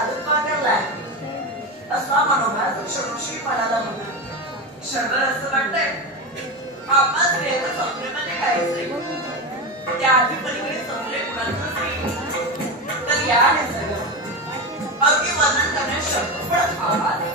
साधुत्वा करलाय असा मनोभाव क्षणोक्षणी मनाला होतो. क्षणभर असं वाटतंय आपण प्रेम संप्रेमाने खायचंय. त्या आधी पलीकडे संप्रे कुणाचं नसेल तर या निसर्ग अगदी वर्णन करण्यास शकतो. पण आवाज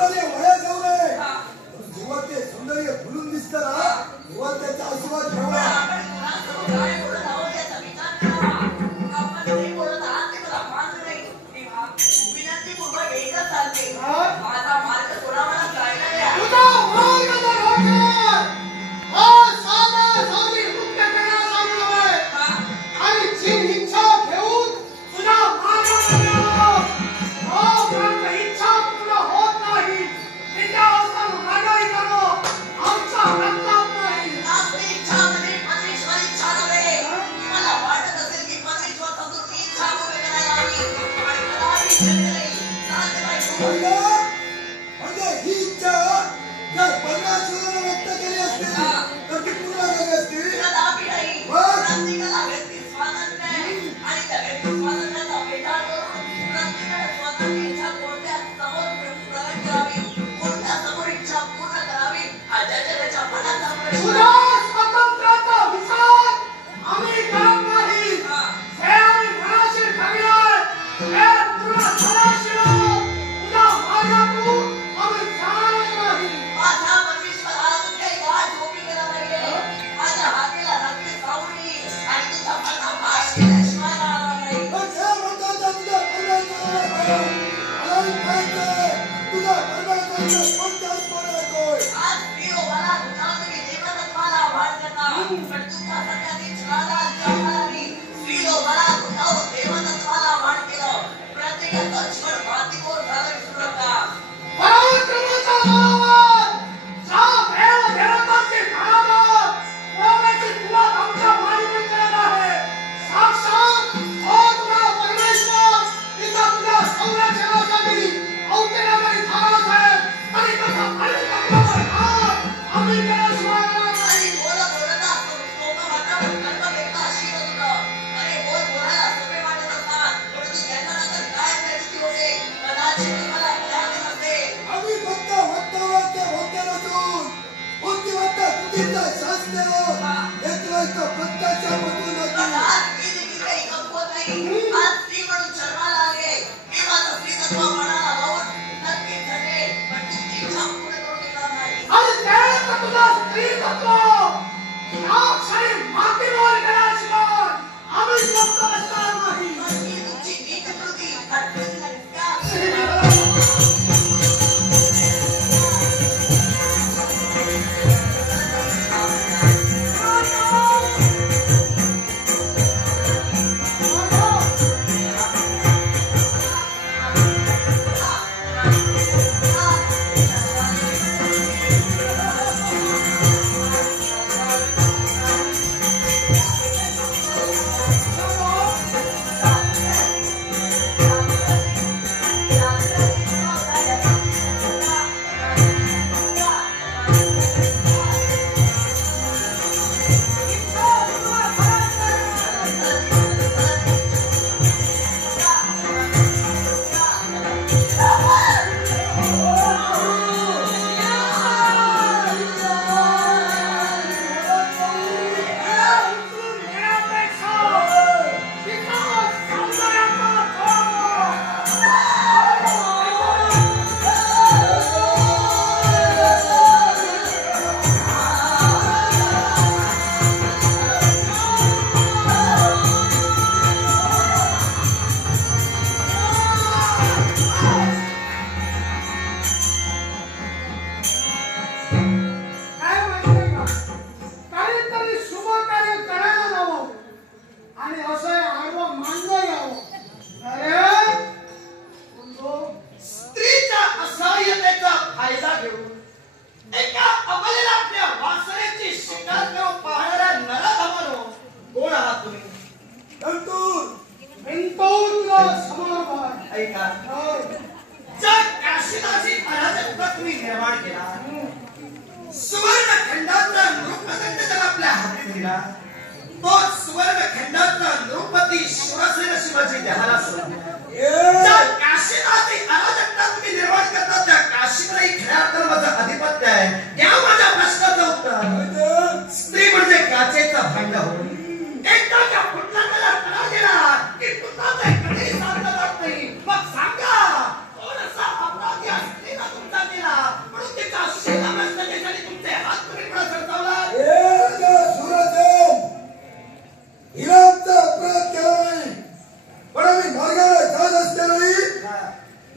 सौंदर्य वाया जाऊ नये जेव्हा ते सौंदर्य फुलून दिसतं ना तेव्हा त्याचा आशीर्वाद घ्यावा. माझा मार्ग थोडा मला जायला द्या. म्हणजे ही इच्छा जर 50 वर्षांनी व्यक्त केली असती तर ती पूर्ण झाली असती.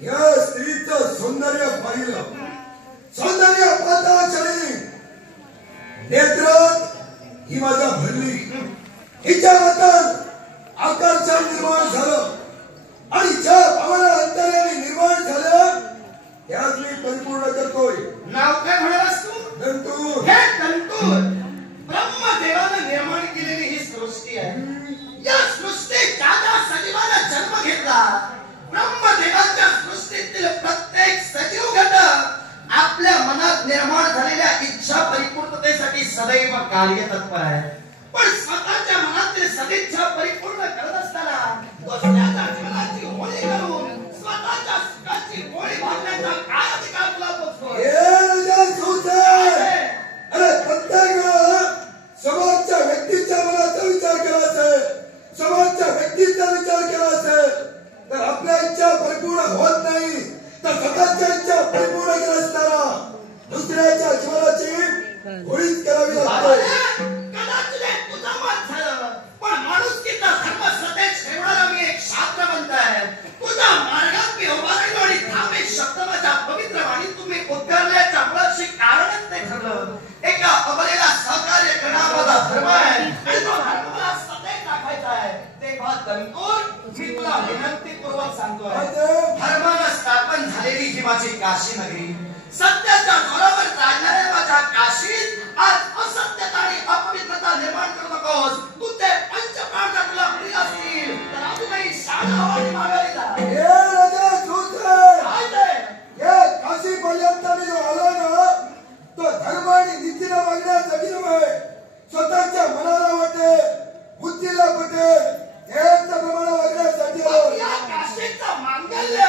या स्त्रीचं सौंदर्य पाहिलं, सौंदर्य पाहता क्षणी नेत्रात ही माझ्या भरली, हिच्याबद्दल आकर्षण निर्माण झालं आणि ज्या भावना अंतर्याने निर्माण झालं त्याच मी परिपूर्ण करतोय. नाव काय म्हणालास तू? दंतूर. हे दंतूर ब्रह्मदेवानं निर्माण केलेली ही सृष्टी आहे. या सृष्टीत ज्या सजीवानं जन्म घेतला, ब्रह्मदेवाच्या सृष्टीतील प्रत्येक सजीव घटक आपल्या मनात निर्माण झालेल्या इच्छा परिपूर्णतेसाठी सदैव कार्यतत्पर आहे. पण स्वतःच्या मनातील सदिच्छा परिपूर्ण करत असताना दुसऱ्याच्या जीवनाची होळी करून स्वतःच्या सुखाची होळी भागण्याचा काय अधिकार तुला पोचतोय? अरे प्रत्येक समाजच्या व्यक्तीच्या मनाचा विचार करायचा आहे, समाजच्या व्यक्तीचा विचार करायचा आहे. तर आपल्या इच्छा परिपूर्ण होत नाही तर स्वतःच्या इच्छा परिपूर्ण करत असताना दुसऱ्याच्या जीवनाची होळीच करावी लागते. कदाचित तुझा मत झालं, पण माणुसकीचा धर्म सदैव ठेवणारा मी एक शास्त्रवंत आहे. तुझ्या मार्गात मी उभा राहिलो आणि थांबे शब्द माझ्या पवित्र वाणी तुम्ही उद्गारण्याच्या मुळाशी कारणच ते ठरलं. एका अबलेला सहकार्य करणं माझा धर्म आहे आणि तो धर्म मला सदैव राखायचा आहे. तेव्हा दंतूर मी तुला विनंतीपूर्वक सांगतोय, धर्मानं स्थापन झालेली ही माझी काशी नगरी, सत्याच्या जोरावर चालणाऱ्या माझ्या काशीत आज असत्यता आणि अपवित्रता निर्माण करू नकोस. तू ते पंचप्राण जर तुला प्रिय असतील तर अजूनही शाळा हवानी मागायला काशी पर्यंत मी जो आलो ना तो धर्म आणि नीतीला मागण्यासाठी नव्हे, स्वतःच्या मनाला वाटे, बुद्धीला पटे, प्रमाणे वागण्यासाठी आलो. या काशीचं मांगल्य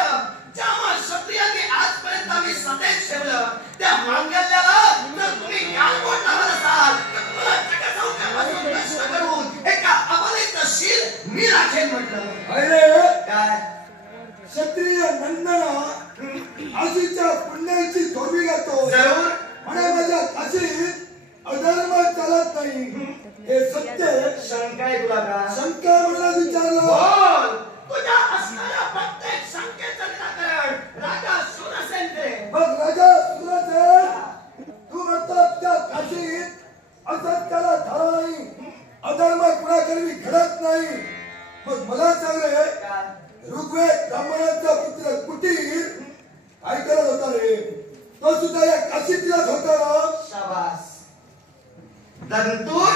ज्या क्षत्रियांनी आजपर्यंत आम्ही सदैव ठेवलं, त्या मांगल्याला जर तुम्ही गालबोट लावत असाल तर तुम्हाला जगसौख्यापासून नष्ट करून एका अबलेचं शील मी राखेन म्हटलं. अरे काय क्षत्रिय नंदना काशीच्या पुण्याची धोबी घालतो. जरूर म्हणे माझ्या काशीत अधर्म चालत नाही, हे सत्य. शंका आहे तुला का? शंका मला विचारला. बोल. तुझ्या असणाऱ्या प्रत्येक शंकेचं निराकरण राजा शूरसेन करे. मग राजा शूरसेन तू म्हणतात त्या काशीत असत्याला धारा नाही, अधर्म कुणाकरवी घडत नाही. मग मला सांगले ऋग्वेद ब्राह्मणाचा पुत्र कुटीर काय करत होता रे? तो सुद्धा या काशीतलाच होता ना? शाबास. दंतूर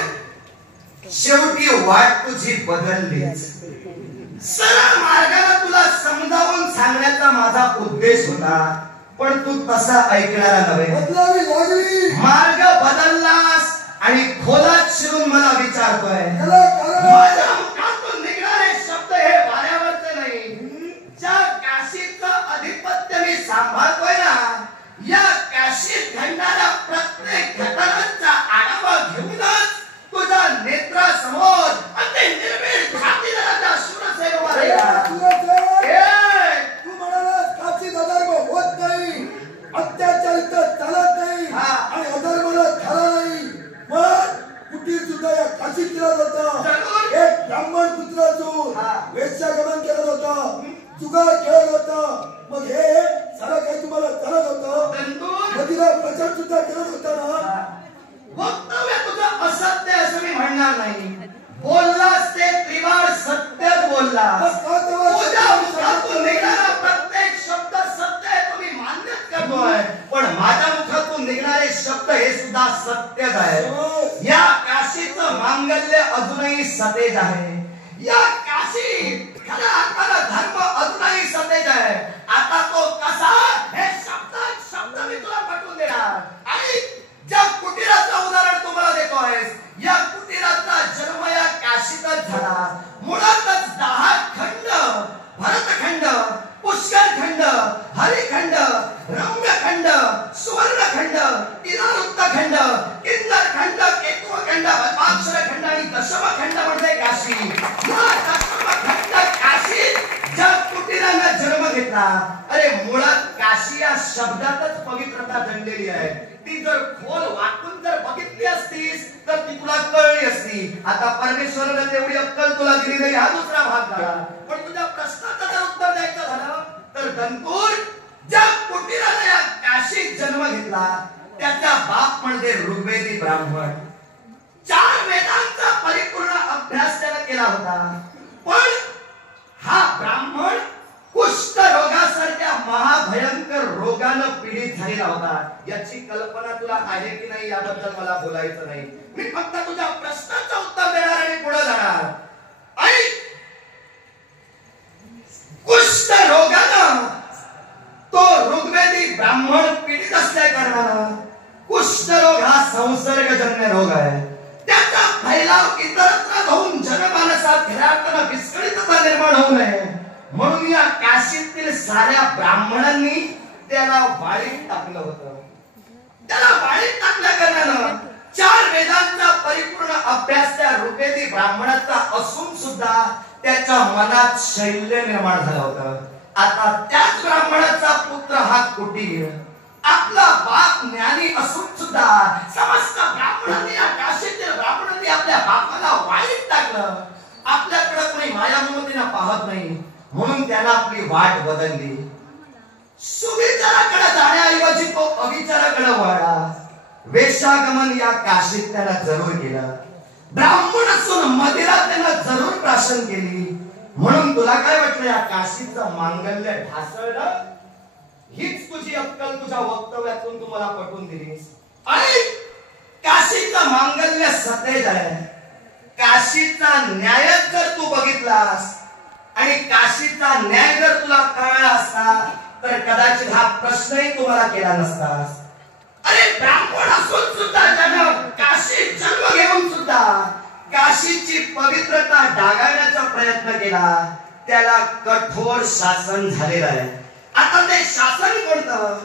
शेवटी वाट तुझी बदललीच. सरळ मार्गाला तुला समजावून सांगण्याचा माझा उद्देश होता, पण तू तसा ऐकणारा नव्हे. बदलावी लागली. मार्ग बदललास आणि खोलात शिरून मला विचारतोय. त्याला कारण माझ्या मुखातून निघणारे शब्द हे वाऱ्यावरचे नाही. ज्या काशीचं अधिपत्य मी सांभाळतोय ना, या काशीत घडणाऱ्या प्रत्येक घटनांचा आढावा घेऊनच तुझ्या नेत्रासमोर अति निर्भीड खातीदाराच्या शूरसेन उभा राहिला. तू म्हणालास काशीत अधर्म होत नाही, अत्याचार इथं चालत नाही आणि अधर्माला धारा नाही. पण कुटीर सुद्धा या काशीत केला होता. एक ब्राह्मण पुत्र असून वेश्यागमन करत होता, जुगार खेळत होता. मग हे सारं काही तुम्हाला चालत होतं. नदीला प्रचार सुद्धा करत होता ना. वक्तव्य तुझं असत्य असं मी म्हणणार नाही. बोललास ते त्रिवार सत्यच बोललास. तुझ्या मुखातून निघणारा प्रत्येक शब्द सत्य आहे तो मी मान्यच करतोय, पण माझ्या मुखातून निघणारे शब्द हे सुद्धा सत्यच आहे. या काशीचं मांगल्य अजूनही सतेज आहे. या काशीत खऱ्या अर्थानं धर्म अजूनही सतेज आहे. आता तो कसा हे शब्द मी तुला पटवून देणार. आणि ज्या कुटीराचं उदाहरण तुम्हाला देतोय, या कुटीराचा जन्म या काशीतच झाला. मुळातच 10 खंड, भरतखंड, पुष्करखंड, हरिखंड, रम्यखंड, सुवर्णखंड, इरावृत्तखंड, इंदरखंड, केतुखंड, पद्माक्षरखंड आणि दशमखंड म्हणजे काशी. या दशमखंड काशीत ज्या कुटीरानं जन्म घेतला, अरे मुळात काशी या शब्दातच पवित्रता दडलेली आहे. ती जर खोल वाकून जर बघितली असतीस तर ती तुला कळली असती. आता परमेश्वराने तेवढी अक्कल तुला दिली नाही, हा दुसरा भाग झाला. पण तुझ्या प्रश्नाचं जर उत्तर द्यायचं झालं तर दंतूर ज्या कुटीराला या काशीत जन्म घेतला त्याचा बाप म्हणजे ऋग्वेदी ब्राह्मण. 4 वेदांचा परिपूर्ण अभ्यास त्याने केला होता. पण हा ब्राह्मण कुष्ठ रोगासारख्या महाभयंकर रोगानं पीडित झालेला होता. याची कल्पना तुला आहे की नाही याबद्दल मला बोलायचं नाही. मी फक्त तुझ्या प्रश्नाचं उत्तर देणार आणि पुढे जाणार. आणि कुष्ठ रोगानं तो ऋग्वेदी ब्राह्मण पीडित असल्या कारणानं कुष्ठरोग हा संसर्गजन्य रोग आहे. त्याचा फैलाव इतरत्र होऊन जनमानसात घरातनं विस्कळीतता निर्माण होऊ नये म्हणून या काशीतील साऱ्या ब्राह्मणांनी त्याला वाळीत टाकलं होतं. त्याला वाळीत टाकल्या कारणानं 4 वेदांचा परिपूर्ण अभ्यास त्या ऋग्वेदी ब्राह्मणाचा असून सुद्धा त्याच्या मनात शैल्य निर्माण झालं होतं. आता त्याच ब्राह्मणाचा पुत्र हा कुटीर आपला बाप ज्ञानी असून सुद्धा समस्त ब्राह्मणांनी या काशीतील ब्राह्मणांनी आपल्या बापाला वाईट टाकलं. आपल्याकडे कोणी माया ममतेनं पाहत नाही म्हणून त्याला आपली वाट बदलली. सुविचाराकडे जाण्याऐवजी तो अविचाराकडे वळला. वेश्यागमन या काशीत त्याला जरूर केलं. ब्राह्मण असून मदिरा त्यानं जरूर प्राशन केली. म्हणून तुला काय वाटलं या काशीचं मांगल्य ढासळलं? हीच तुझी अक्कल तुझ्या वक्तव्यातून तू मला पटवून दिलीस. आणि काशीचं मांगल्य सतेज आहे. काशीचा न्याय जर तू बघितलास आणि काशीचा न्याय जर तुला कळला असता तर कदाचित हा प्रश्नही तुम्हाला केला नसतास. अरे ब्राह्मण असून सुद्धा त्यानं काशीत जन्म घेऊन सुद्धा काशीची पवित्रता डागाळण्याचा प्रयत्न केला. त्याला कठोर शासन झालेलं आहे. आता ते शासन कोणतं?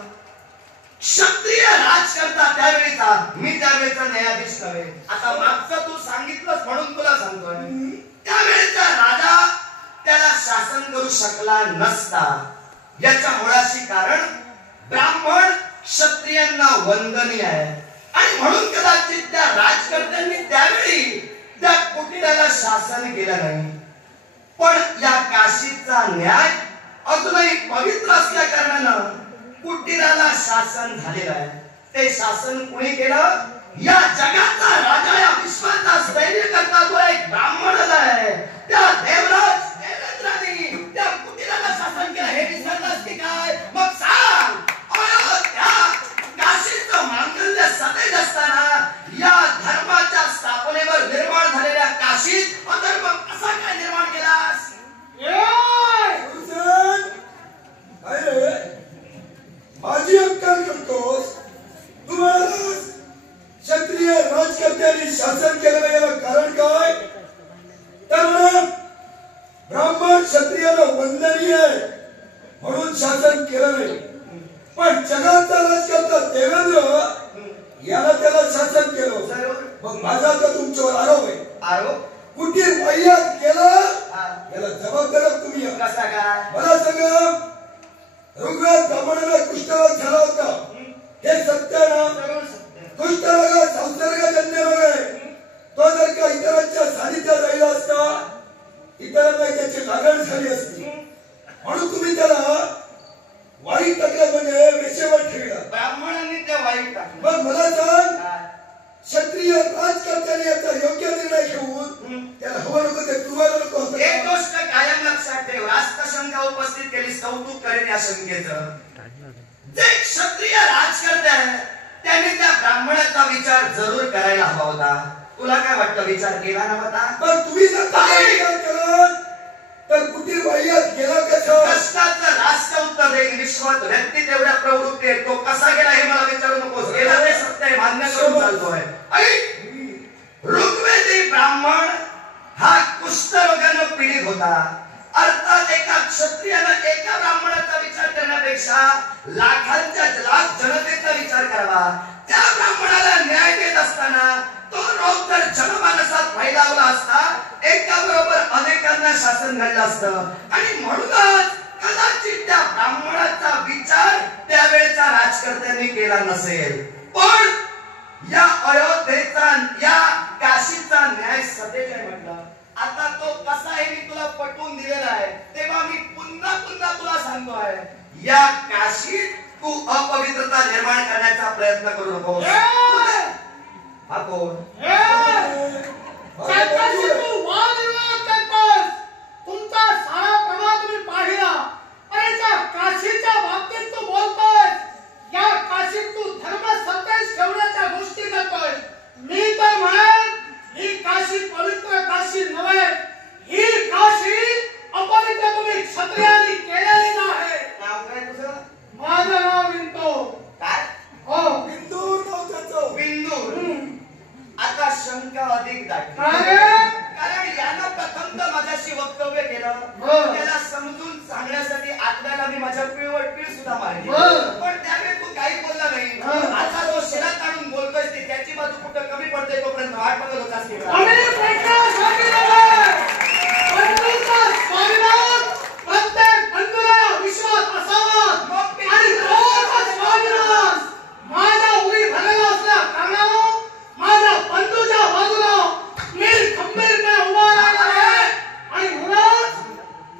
क्षत्रिय राजकर्ता त्यावेळीचा. मी त्यावेळेचा न्यायाधीश नव्हे. आता मागचं तू सांगितलंस म्हणून तुला सांगतोय. त्यावेळेचा राजा त्याला शासन करू शकला नसता. याच्या मुळाशी कारण ब्राह्मण क्षत्रियांना वंदनीय आहे आणि म्हणून कदाचित त्या राजकर्त्यांनी त्यावेळी त्या कुटीराला शासन केलं नाही. पण या काशीचा न्याय अजूनही पवित्र असल्या कारणानं कुटीराला शासन झालेलं आहे. ते शासन कुणी केलं? या जगाचा राजा या विश्वाचा स्थैर्य करता तो एक ब्राह्मणच आहे. त्या देवराजांनी त्या कुटीराला शासन केलं. हे विसरलास की काय? मग सांग. त्या काशीचं मांगल्य सतेज असताना या धर्माच्या स्थापनेवर निर्माण झालेल्या काशीत अधर्म कसा काय निर्माण केलास? माझी अक्कल करतोस. तुम्हाला क्षत्रिय राजकर्त्यांनी शासन केलं याला कारण काय? तर ब्राह्मण क्षत्रियाला वंदनीय आहे म्हणून शासन केलं नाही. पण जगाचा राजकर्ता देवेंद्र याला त्याला शासन केलं. मग माझा तर तुमच्यावर आरोप आहे. आरोप? कुटीर वैयात केलं याला जबाबदार तुम्ही. कसा काय? मला सांगा, ऋग्वेद ब्राह्मणाला कुष्ठरोग झाला होता. हे सत्य ना? कुष्ठरोग संसर्गजन्य रोग आहे. तो जर का इतरांच्या सानिध्यात राहिला असता इतरांना त्याची लागण झाली असती. म्हणून तुम्ही त्याला वाईट टाकलं म्हणजे वेशेवर ठेवलं. ब्राह्मणांनी त्या वाईट टाकलं. मग मला सांग, क्षत्रिय राजकर्त्याने याचा योग्य निर्णय घेऊन त्याला हवं नको ते तुम्हाला नको होतं. एक गोष्ट कायम लक्षात ठेव. राष्ट्रशंका उपस्थित केली, कौतुक करेन या शंकेचं. जे क्षत्रिय राजकर्ते आहे त्यांनी त्या ब्राह्मणाचा विचार जरूर करायला हवा होता. तुला काय वाटतं? विचार केला ना होता? पण तुम्ही जर विचार केला तर कुटीर वैयात गेला कसं? प्रश्नाचं रास्त उत्तर देईन. विश्वात व्यक्ती तेवढ्या प्रवृत्ती आहे. तो कसा गेला हे मला विचारू नकोस. गेला ते सत्य आहे, मान्य करून चालतोय. ऋग्वेदी ब्राह्मण हा कुष्ठरोगानं पीडित होता. अर्थात एका क्षत्रियानं एका ब्राह्मणाचा विचार करण्यापेक्षा लाखांच्या लाख जनतेचा विचार करावा. त्या ब्राह्मणाला न्याय देत असताना तो रोग जर जनमानसात फैलावला असता एका बरोबर अनेकांना शासन घडलं असतं. आणि म्हणूनच कदाचित त्या ब्राह्मणाचा विचार त्यावेळेचा राजकर्त्यांनी केला नसेल. पण या अयोध्येचा या काशीचा न्याय सतेज आहे म्हटलं. आता तो कसा आहे मी तुला पटवून दिलेला आहे. तेव्हा मी पुन्हा पुन्हा तुला सांगतोय, या काशीत तू अपवित्रता निर्माण करण्याचा प्रयत्न करू नकोस. हा कोण? तुमचा सारा प्रवाह तुम्ही पाहिला. अरे त्या काशीच्या बाबतीत तू बोलतोय, या काशीत तू धर्म सत्तेश ठेवण्याच्या गोष्टी करतोय. मी तर म्हणेन ही काशी पवित्र काशी नव्हे, ही काशी अपवित्र तुम्ही क्षत्रियांनी केलेली आहे. नाव काय तुझं? माझं नाव विंटू. काय? हो बिंदूर नाव त्याचं. बिंदूर. आता शंका अधिक दाटली. कारण यानं प्रथम तर माझ्याशी वक्तव्य केलं. त्याला समजून सांगण्यासाठी आपल्याला मी माझ्या पिळवट पीळ सुद्धा मारली, पण त्यावेळी तू काही बोलला नाही. आता जो शिरात काढून बोलतोय ते त्याची बाजू कुठं कमी पडते तोपर्यंत वाट बघत होतास की प्रत्येक बंधूला विश्वास असावा आणि माझ्या उरी भरलेला असल्या कारणानं माझ्या बंधूच्या बाजूला मी खंबीरपणे उभा राहिला आहे. आणि म्हणून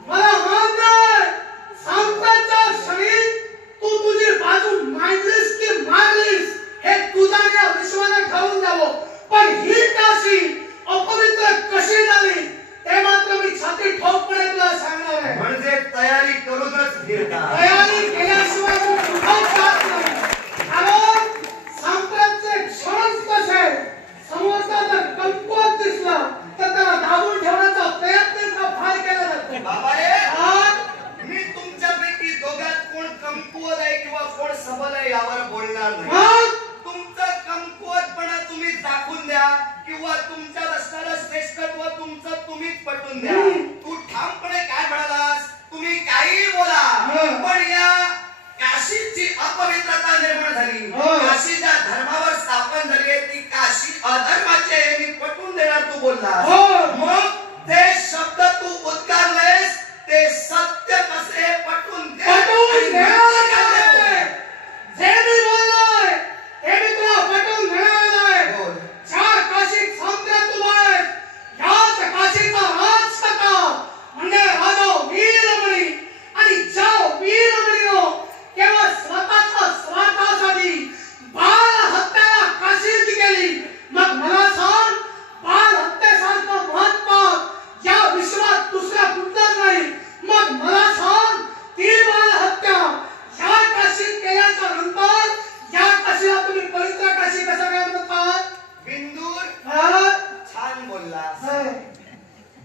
मला मान्य आहे, सांप्रतच्या क्षणी तू तुझी बाजू मांडलीस की मारलीस हे तुझा या विश्वाने ठरवून द्यावं. पण ही काशी अपवित्र कशी झाली ते मात्र मी छाती ठोकपणे तुला सांगणार आहे. म्हणजे तयारी करूनच फिरता. तयारी केल्याशिवाय तू कुठंच जात नाही. कारण सांप्रतचे क्षणच कसे, समोरचा जर कमकुवत दिसला तर त्याला दाबून ठेवण्याचा प्रयत्न फार केला जातो. बाबा रे, मी तुमच्यापैकी दोघात कोण कमकुवत आहे किंवा कोण सबल आहे यावर बोलणार नाही. तुमचं कमकुवतपणा तुम्ही दाखवून द्या किंवा तुमच्यात असणारं श्रेष्ठत्व तुमचं तुम्हीच पटवून द्या. तू ठामपणे काय म्हणालास, तुम्ही काही बोला, पण या काशीची अपवित्रता निर्माण झाली, काशीच्या धर्मावर स्थापन झाली आहे, ती काशी अधर्माची आहे मी पटवून देणार तू बोललास. मग ते शब्द तू उद्गारलेस ते सत्य कसे पटवून दे. जे मी बोललोय ते मी तुला पटवून देणार आहे. बोल. चार काशीत साम्राज्य तू आहेस, याच काशीचा राजकथा म्हणजे राजा वीरमणी. आणि ज्या वीरमणीनं केवळ स्वतःच्या स्वार्थासाठी बाल हत्याला काशीत गेली, मग मला सांग बाल हत्येसारखं महत्त्व या विश्वात दुसऱ्या कुठंच नाही. मग मला सांग ती बाल हत्या या काशीत केल्याच्या नंतर या काशीला तुम्ही पवित्र काशी कसं काय म्हणता? बिंदूर, छान बोललास.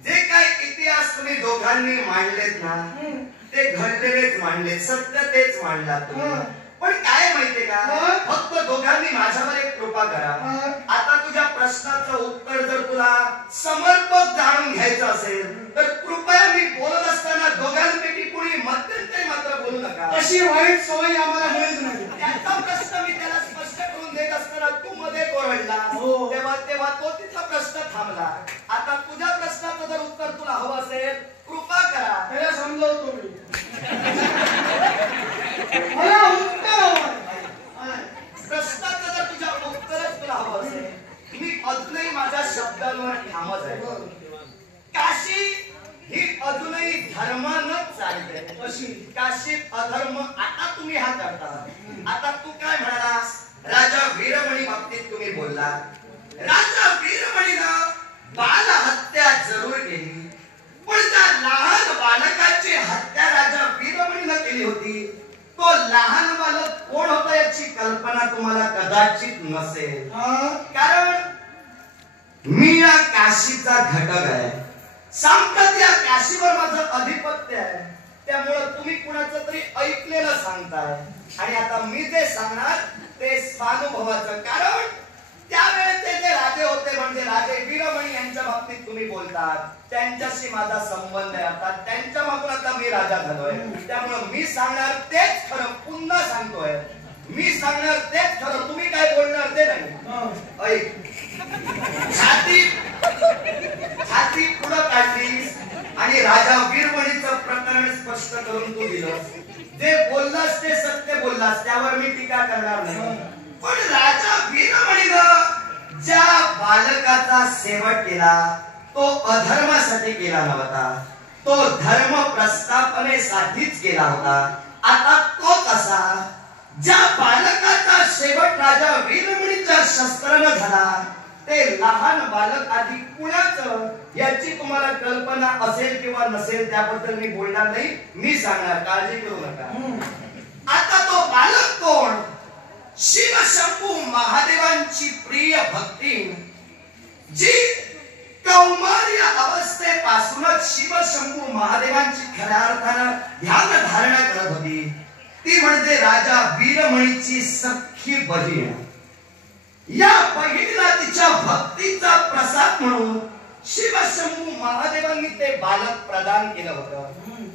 जे काही इतिहास तुम्ही दोघांनी मांडलेत ना ते घडलेलेच मांडले, सत्य तेच मांडलात तुम्ही. पण काय माहितीये का, फक्त दोघांनी माझ्यावर एक कृपा करा. आता तुझ्या प्रश्नाचं उत्तर जर तुला समर्पक जाणून घ्यायचं असेल तर कृपया मी बोलत असताना दोघांपैकी कुणी मध्यंतरी मात्र बोलू नका. अशी वाईट सवय आम्हाला मिळत नाही. त्याचा प्रश्न मी त्याला स्पष्ट करून देत असताना तू मध्ये कोरडला, तेव्हा तो तिचा प्रश्न थांबला. आता तुझ्या प्रश्नाचं जर उत्तर तुला हवं असेल कृपा करा. त्याला समजावतो मी. मला उत्तर हवं. प्रश्नाचं जर तुझ्या उत्तरच तुला हवं असेल, मी अजूनही माझ्या शब्दांवर ठामच आहे. काशी ही अजूनही धर्मानच चालते. अशी काशीत अधर्म आता तुम्ही हा करता. आता तू काय म्हणालास, राजा वीरमणी बाबतीत तुम्ही बोलला. राजा वीरमणीनं बाल हत्या जरूर केली, पण त्या लहान बालकाची हत्या राजा वीरमणीनं केली होती. तो लहान बालक कोण होता याची कल्पना तुम्हाला कदाचित नसेल. कारण मी या काशीचा घटक आहे. सांप्रत या काशीवर माझं अधिपत्य आहे. त्यामुळे तुम्ही कुणाचं तरी ऐकलेलं सांगताय आणि आता मी जे सांगणार ते स्वानुभवाचं. कारण त्यावेळेचे जे राजे होते म्हणजे राजे वीरमणी यांच्या बाबतीत तुम्ही बोलतात, त्यांच्याशी माझा संबंध आहे. आता त्यांच्या मागून आता मी राजा झालोय. त्यामुळे मी सांगणार तेच खरं पुन्हा सांगतोय. मी सांगणार तेच खरं, तुम्ही काय बोलणार ते नाही. ऐक, छाती पुढं काढलीस आणि राजा वीरमणीचं प्रकरण स्पष्ट करून तू दिलंस. जे बोललास ते सत्य बोललास, त्यावर मी टीका करणार नाही. पण राजा वीरमणीनं ज्या बालकाचा शेवट केला तो अधर्मासाठी केला नव्हता, तो धर्म प्रस्थापनेसाठीच केला होता. आता तो कसा? ज्या बालकाचा शेवट राजा वीरमणीच्या शस्त्रानं झाला ते लहान बालक आधी कुणाचं याची तुम्हाला कल्पना असेल किंवा नसेल त्याबद्दल मी बोलणार नाही. मी सांगणार, काळजी करू नका. आता तो बालक कोण? शिवशंभू महादेवांची प्रिय भक्ती जी कौमार्य अवस्थेपासूनच शिवशंभू महादेवांची खऱ्या अर्थानं ध्यान धारणा करत होती. ती म्हणजे राजा वीरमणीची सख्खी बहीण. या बहिणीला तिच्या भक्तीचा प्रसाद म्हणून शिवशंभू महादेवांनी ते बालक प्रदान केलं होतं.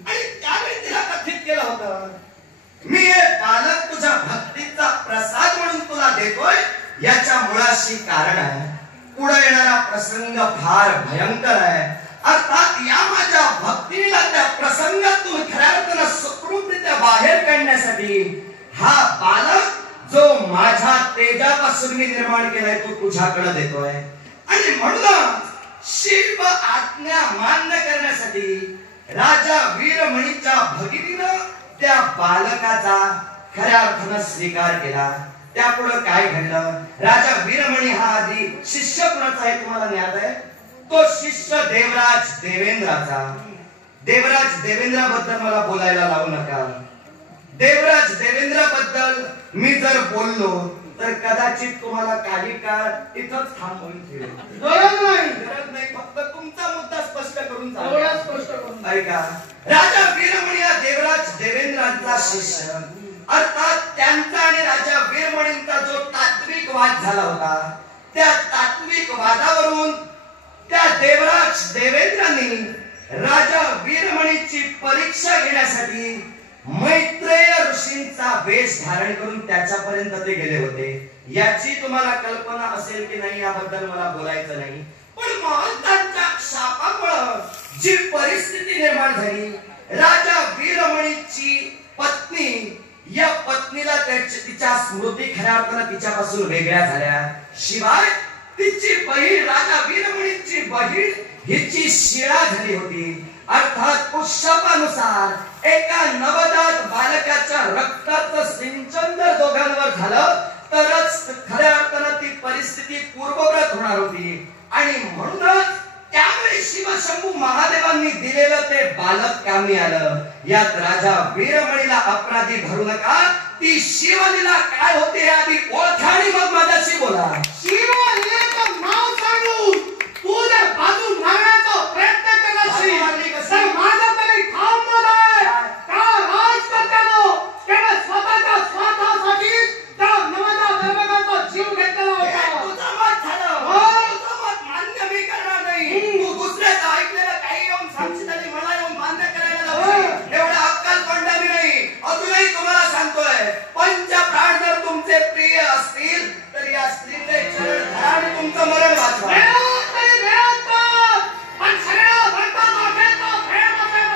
आणि त्यावेळी तिला कथित केलं होतं, मी हे बालक तुझ्या भक्तीचा प्रसाद म्हणून तुला देतोय. याच्या मुळाशी कारण आहे. पुढे येणारा प्रसंग फार भयंकर आहे. अर्थात या माझ्या भक्तीला त्या प्रसंगातून खऱ्या अर्थानं सुखरूपरित्या बाहेर काढण्यासाठी हा बालक जो माझ्या तेजापासून मी निर्माण केलाय तो तुझ्याकडे देतोय. आणि म्हणूनच शिव आज्ञा मान्य करण्यासाठी राजा वीरमणीच्या भगिनीनं त्या बालकाचा खऱ्या अर्थानं स्वीकार केला. त्यापुढे काय घडलं? राजा वीरमणी हा आधी शिष्य कुणाचा आहे तुम्हाला ज्ञात आहे? तो शिष्य देवराज देवेंद्राचा. देवराज देवेंद्राबद्दल मला बोलायला लावू नका. देवराज देवेंद्राबद्दल मी जर बोललो तर कदाचित तुम्हाला काही काळ इथंच थांबवून ठेवेल. गरज नाही, फक्त तुमचा मुद्दा स्पष्ट करून सांगा. ऐका, राजा वीरमणी हा देवराज देवेंद्रांचा शिष्य. अर्थात त्यांचा आणि राजा वीरमणींचा जो तात्विक वाद झाला होता त्या तात्विक वादावरून त्या देवराज देवेंद्रांनी राजा वीरमणीची परीक्षा घेण्यासाठी मैत्रेय ऋषींचा वेश धारण करून त्याच्यापर्यंत ते गेले होते. याची तुम्हाला कल्पना असेल की नाही याबद्दल मला बोलायचं नाही. पण महंतांच्या शापामुळे जी परिस्थिती निर्माण झाली, राजा वीरमणीची पत्नी, या पत्नीला तिच्या स्मृती खऱ्या अर्थानं तिच्यापासून वेगळ्या झाल्या. शिवाय तिची बहीण, राजा वीरमणीची बहीण हिची शिळा झाली होती. अर्थात पुष्पानुसार एका नवजात बालकाच्या रक्ताचं सिंचन जर दोघांवर झालं तरच खऱ्या अर्थानं ती परिस्थिती पूर्ववत होणार होती. आणि म्हणूनच त्यावेळी शिवशंभू महादेवांनी दिलेलं ते बालक कामी आलं. यात राजा वीरमणीला अपराधी धरू नका. ती शिवलीला काय होते हे आधी ओळखा आणि मग माझ्याशी बोला. शिवलीलेचं नाव सांगून तू जर बाजू मारण्याचा प्रयत्न करशील तर माझं तरी ठाम मत आहे का राजकर्त्यानं केवळ स्वतःच्या स्वार्थासाठी त्या नवजात बालकाचा जीव घेतला होता. तुझं मत झालं, तुझं मत मान्य मी करणार नाही. तू दुसऱ्याचं ऐकलेलं काही येऊन सांगशील आणि मला येऊन मान्य करायला लावशील एवढा अक्कल कोणता नाही. अजूनही तुम्हाला सांगतोय, पंच प्राण जर तुमचे प्रिय असतील तर या स्त्रीचे चरण धरा आणि तुमचं मरण वाचवा. पण सगळ्या भारताचा प्रेम असेल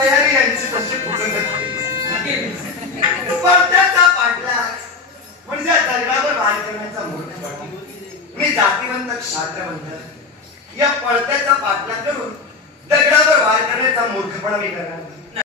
तयारी यांची तशी पूर्ण करते. पडद्याचा पाठलाग म्हणजे दगडावर वार करण्याचा मूर्खपणा. मी जातीवंत क्षात्रवंत या पडद्याचा पाठलाग करून दगडावर वार करण्याचा मूर्खपणा मी करणार.